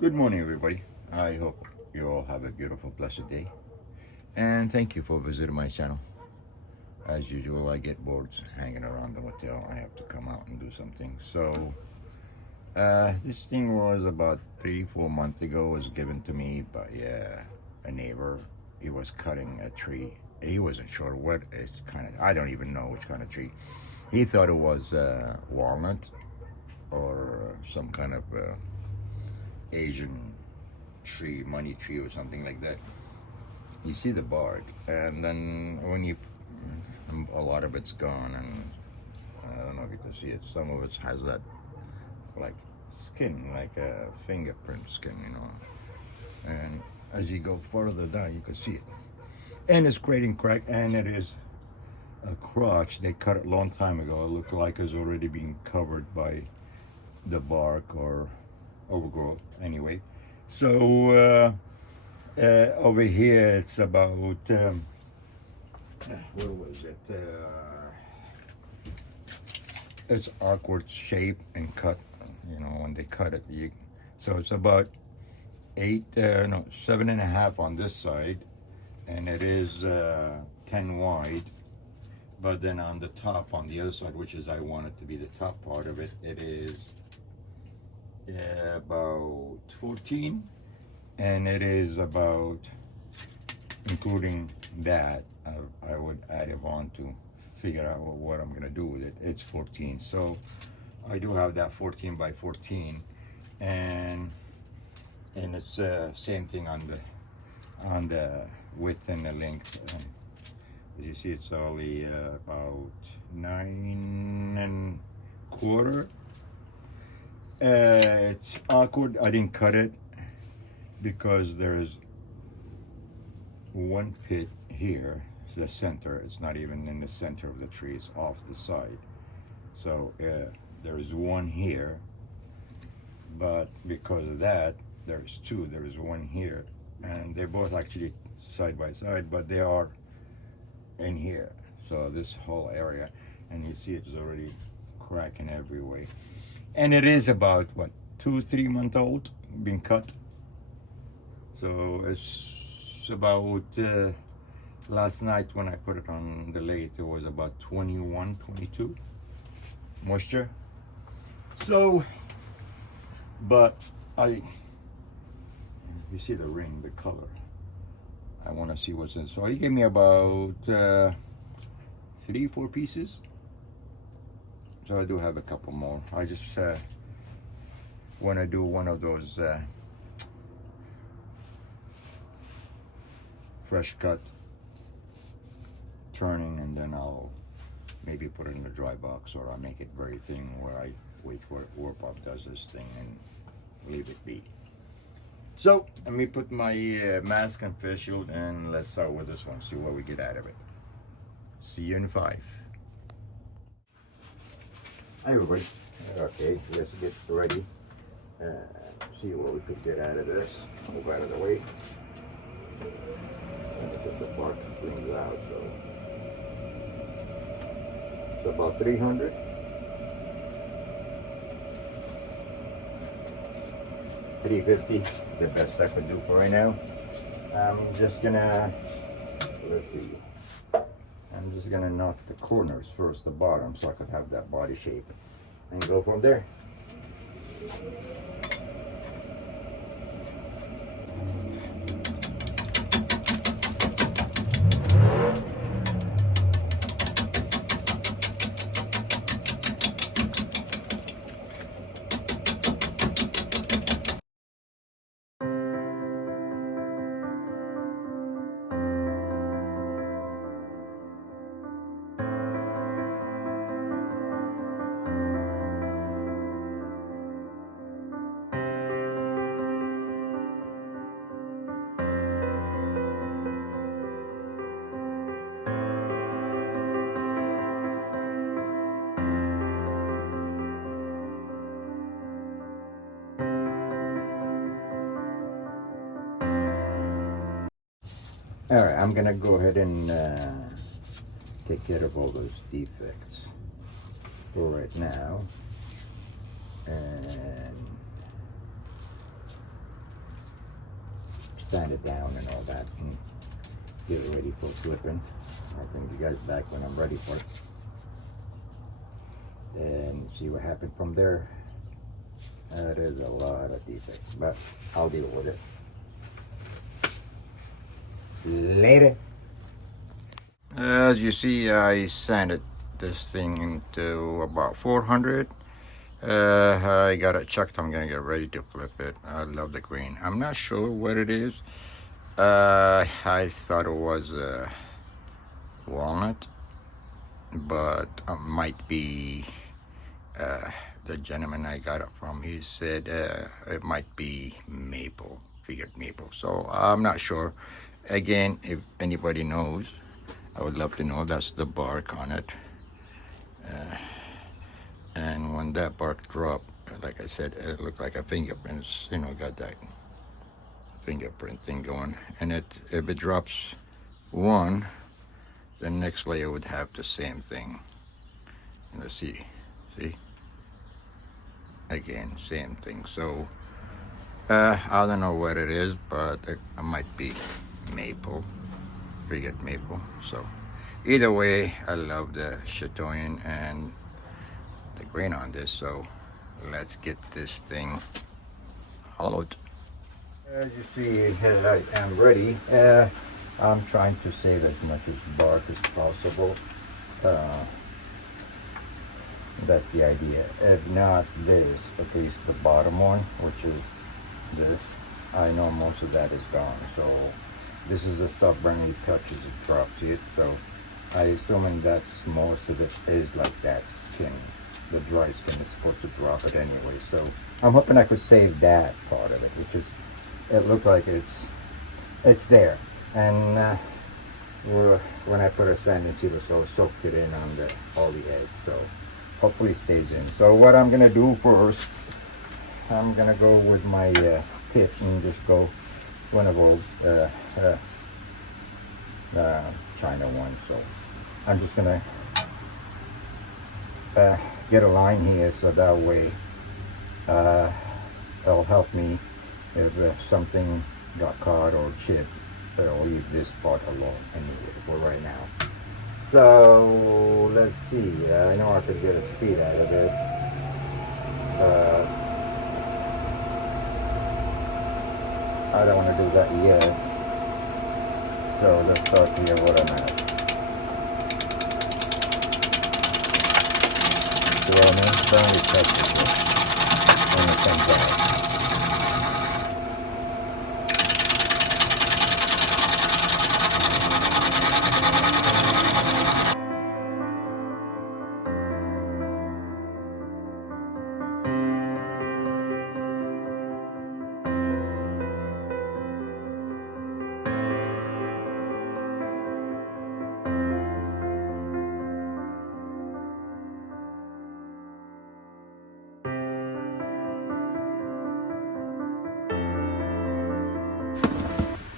Good morning, everybody. I hope you all have a beautiful, blessed day. And thank you for visiting my channel. As usual, I get bored hanging around the hotel. I have to come out and do something. So, this thing was about 3-4 months ago. Was given to me by a neighbor. He was cutting a tree. He wasn't sure what it's kind of. I don't even know which kind of tree. He thought it was walnut or some kind of Asian tree, money tree or something like that. You see the bark, and then when you, a lot of it's gone, and I don't know if you can see it. Some of it has that like skin, like a fingerprint skin, you know. And as you go further down, you can see it, and it's creating crack, and it is a crotch. They cut it a long time ago. It looked like it's already being covered by the bark or overgrowth anyway. So over here it's about what was it, it's awkward shape and cut, you know, when they cut it. So it's about 7.5 on this side, and it is 10 wide. But then on the top, on the other side, which is I want it to be the top part of it, it is about 14, and it is about, including that, I would add it on to figure out what I'm gonna do with it. It's 14, so I do have that 14 by 14, and it's same thing on the width and the length. As you see, it's only about 9.25. It's awkward. I didn't cut it because there's one pit here. It's the center. It's not even in the center of the tree. It's off the side. So there's one here, but because of that, there's two. There's one here, and they're both actually side by side, but they are in here. So this whole area, and you see it's already cracking every way. And it is about, what, 2-3 months old, being cut. So it's about, last night when I put it on the lathe, it was about 21, 22 moisture. So, but you see the ring, the color. I want to see what's in. So he gave me about 3-4 pieces. So I do have a couple more. I just want to do one of those fresh cut turning, and then I'll maybe put it in a dry box, or I'll make it very thin where I wait for Warp Up does this thing and leave it be. So let me put my mask and face shield, and let's start with this one, see what we get out of it. See you in 5. Hi everybody. Okay, let's get ready. See what we could get out of this. Move out of the way. Get the bark cleaned out. So it's about 300. $350, the best I could do for right now. I'm just gonna, let's see. I'm just gonna knock the corners first, the bottom, so I could have that body shape, and go from there. All right, I'm gonna go ahead and take care of all those defects for right now. And sand it down and all that, and get it ready for flipping. I'll bring you guys back when I'm ready for it, and see what happened from there. That is a lot of defects, but I'll deal with it later. As you see, I sanded this thing into about 400. I got it checked. I'm gonna get ready to flip it. I love the green. I'm not sure what it is. I thought it was walnut, but it might be the gentleman I got it from. He said it might be maple, figured maple. So I'm not sure. Again, if anybody knows, I would love to know. That's the bark on it. And when that bark dropped, like I said, it looked like a fingerprint. You know, got that fingerprint thing going. And if it drops one, the next layer would have the same thing. And let's see, again, same thing. So I don't know what it is, but it might be maple, figured maple. So either way, I love the chatoyan and the grain on this. So let's get this thing hollowed. As you see, I am ready. I'm trying to save as much as bark as possible. That's the idea. If not this, at least the bottom one, which is this, I know most of that is gone. So this is the stuff Bernie touches, it drops it. So I assuming that's most of it is like that skin. The dry skin is supposed to drop it anyway. So I'm hoping I could save that part of it, which is, it looked like it's there. And when I put a sanding sealer, so soaked it in on all the edge. So hopefully it stays in. So what I'm gonna do first, I'm gonna go with my tip and just go one of those China ones. So I'm just gonna get a line here, so that way it'll help me if something got caught or chipped. I'll leave this part alone anyway for right now. So let's see. I know I could get a speed out of it. I don't want to do that yet. So let's start here where I'm at. See what I mean? Don't really touch it when it comes out.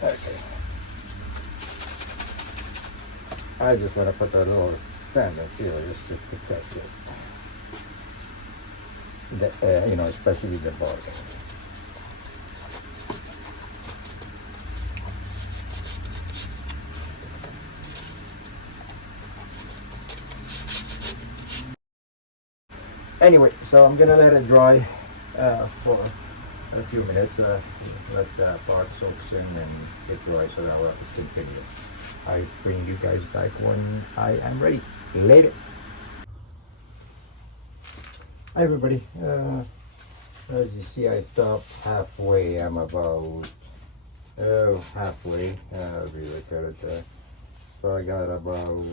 Okay. I just want to put a little sand and sealer just to protect it. You know, especially the bark. Anyway, so I'm gonna let it dry for a few minutes. Let the bark soaks in and get dry, so that I'll have to continue. I bring you guys back when I am ready. Later. Hi everybody. As you see, I stopped halfway. I'm about halfway. If you look at it, so I got about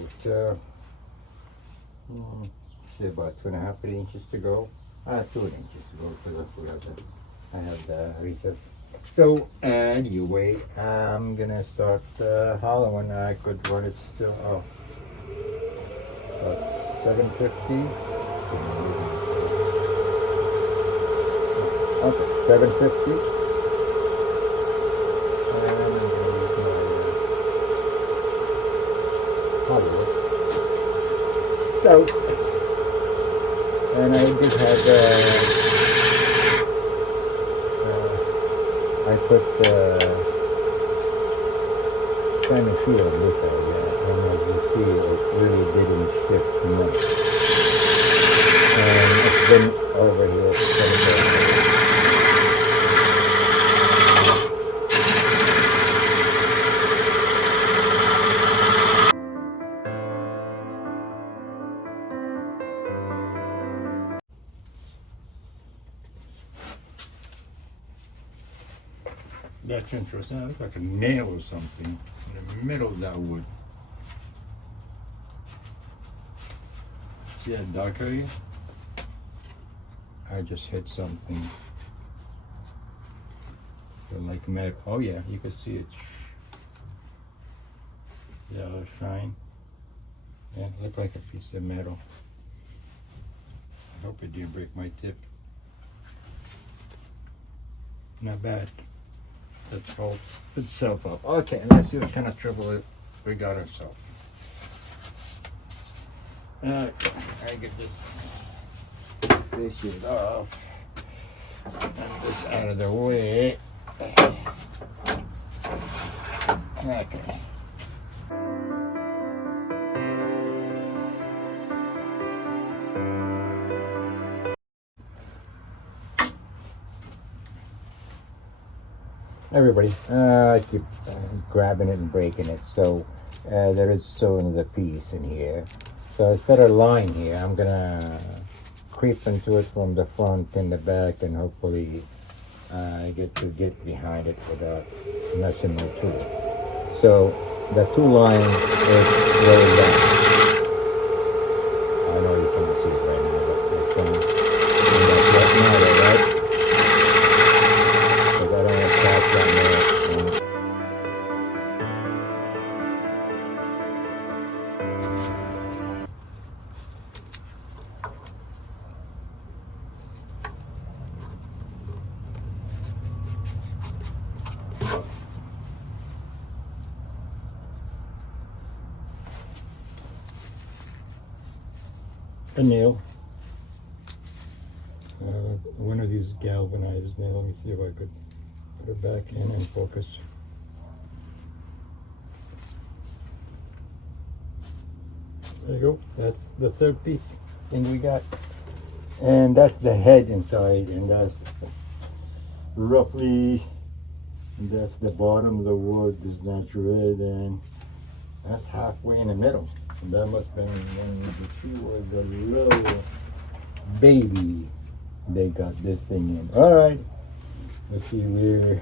say about 2.5 3 inches to go. 2 inches to go because I have the recess. So anyway, I'm gonna start hollowing. I could run it still. Oh, about 750. Okay, 750. And I'm gonna use my hollow. So, and I did have I put trying to feel this area, and as you see, it really didn't shift much. And it's been over here. That's interesting. It looks like a nail or something in the middle of that wood. See that dark area? I just hit something. Feel like metal. Oh yeah, you can see it. Yellow shine. Yeah, it looked like a piece of metal. I hope it didn't break my tip. Not bad. Let's hold itself up. Okay, let's see what kind of trouble we got ourselves. I get this sheet off and this out of the way. Okay. Everybody, I keep grabbing it and breaking it, so there is still another piece in here. So I set a line here. I'm gonna creep into it from the front and the back, and hopefully I get behind it without messing my tool. So the two line is really down. I know you can't see it right now, but it's going. That's matter, right? Because I don't want to catch that nail. A nail. One of these galvanized nails. Let me see if I could put it back in and focus. There you go. That's the third piece thing we got. And that's the head inside, and that's roughly, that's the bottom of the wood is natural red, and that's halfway in the middle. And that must have been when the tree was a little baby. They got this thing in. All right, let's see where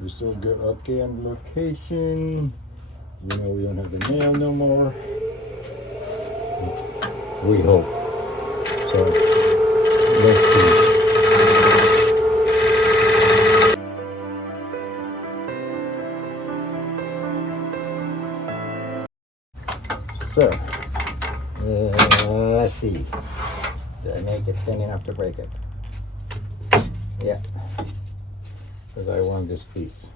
we're still good. Okay, on the location. We know we don't have the nail no more. We hope. So let's see. So, let's see. Did I make it thin enough to break it? Yeah. Because I want this piece.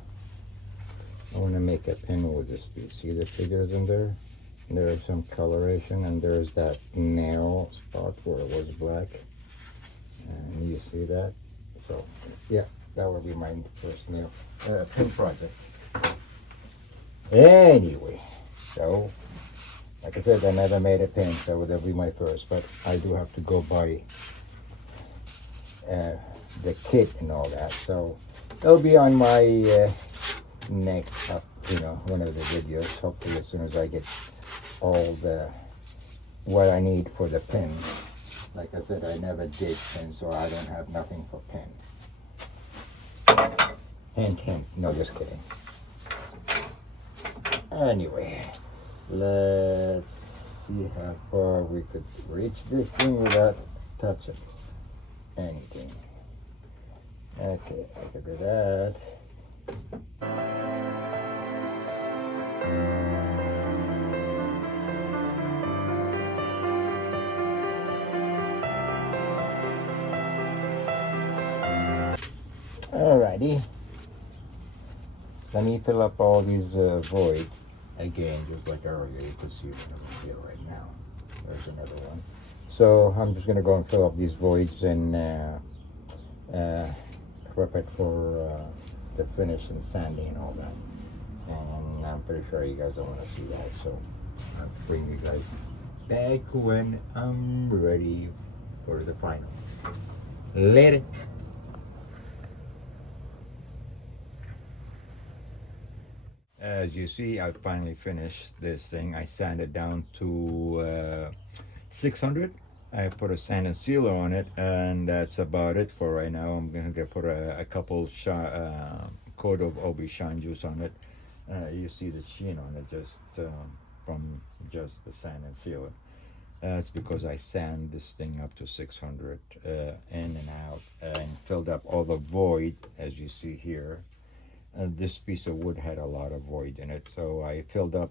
I want to make a pin with this piece. See the figures in there? There is some coloration, and there's that nail spot where it was black. And you see that? So, yeah, that will be my first nail pin project. Anyway, so like I said, I never made a pin, so that'll be my first. But I do have to go buy the kit and all that. So it'll be on my next, one of the videos. Hopefully, as soon as I get all the what I need for the pin. Like I said, I never did pin, so I don't have nothing for pin. Hint, hint. No, just kidding. Anyway. Let's see how far we could reach this thing without touching anything. Okay, I could do that. Alrighty. Let me fill up all these voids. Again, just like earlier, you can see it here right now. There's another one. So I'm just going to go and fill up these voids and prep it for the finish and sanding and all that. and I'm pretty sure you guys don't want to see that, so I'll bring you guys back when I'm ready for the final. Later. As you see, I finally finished this thing. I sanded down to 600. I put a sand and sealer on it, and that's about it for right now. I'm going to put a couple coat of Obi shine juice on it. You see the sheen on it just from just the sand and sealer. That's because I sand this thing up to 600 in and out and filled up all the void, as you see here. This piece of wood had a lot of void in it, so I filled up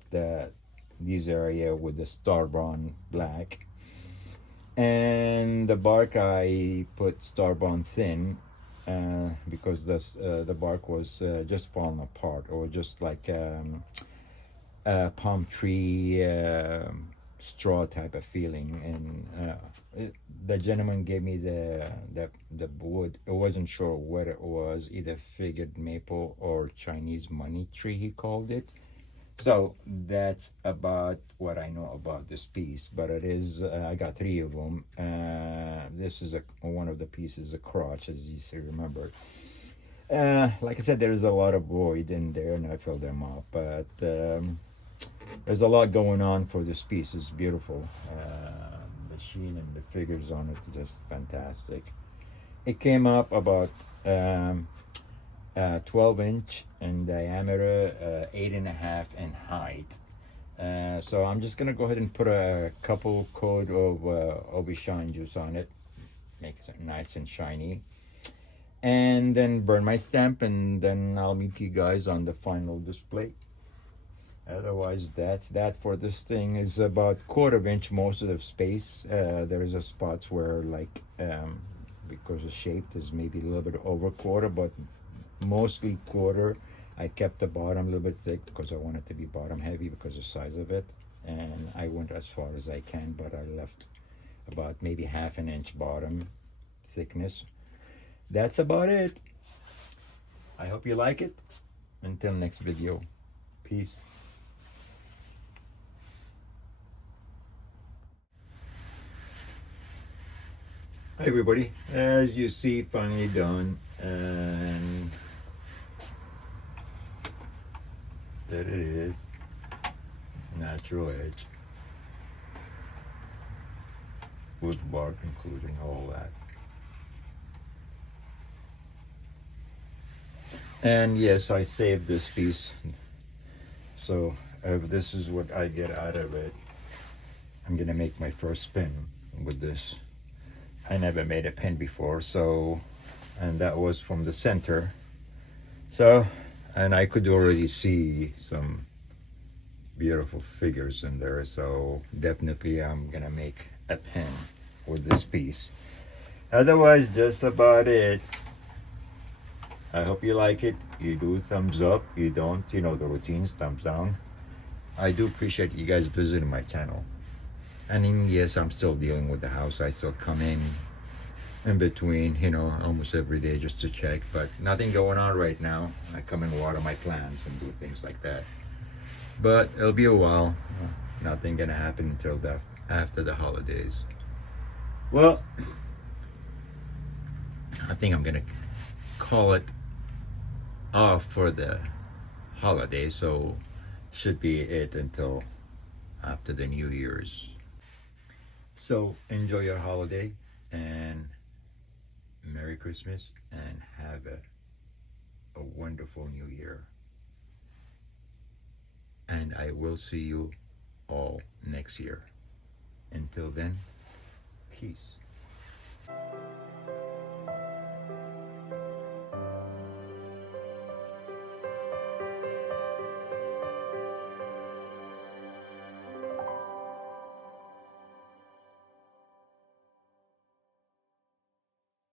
these area with the Starbond black, and the bark I put Starbond thin because the bark was just falling apart, or just like a palm tree straw type of feeling. And the gentleman gave me the wood. I wasn't sure what it was, either figured maple or Chinese money tree, he called it. So that's about what I know about this piece. But it is, I got 3 of them. This is one of the pieces, a crotch, as you see, remember. Like I said, there's a lot of void in there, and I filled them up. But there's a lot going on for this piece. It's beautiful. The sheen and the figures on it are just fantastic. It came up about 12-inch in diameter, 8.5 in height. So I'm just gonna go ahead and put a couple coat of Obi shine juice on it, make it nice and shiny, and then burn my stamp, and then I'll meet you guys on the final display. Otherwise, that's that for this thing. Is about 1/4 inch most of the space. There is a spots where, like, because the shape is maybe a little bit over 1/4, but mostly 1/4. I kept the bottom a little bit thick because I want it to be bottom heavy because of the size of it, and I went as far as I can, but I left about maybe 1/2 inch bottom thickness. That's about it. I hope you like it. Until next video, peace. Hi everybody, as you see, finally done, and there it is, natural edge, wood bark including all that. And yes, I saved this piece, so if this is what I get out of it, I'm gonna make my first pin with this. I never made a pin before, so, and that was from the center. So, and I could already see some beautiful figures in there, so definitely I'm gonna make a pin with this piece. Otherwise, just about it. I hope you like it. You do, thumbs up. You don't, you know the routines, thumbs down. I do appreciate you guys visiting my channel. And yes, I'm still dealing with the house. I still come in between, you know, almost every day just to check, but nothing going on right now. I come and water my plants and do things like that. But it'll be a while. Nothing gonna happen until after the holidays. Well, I think I'm gonna call it off for the holidays, so should be it until after the New Year's. So enjoy your holiday and Merry Christmas, and have a wonderful New Year. And I will see you all next year. Until then, peace.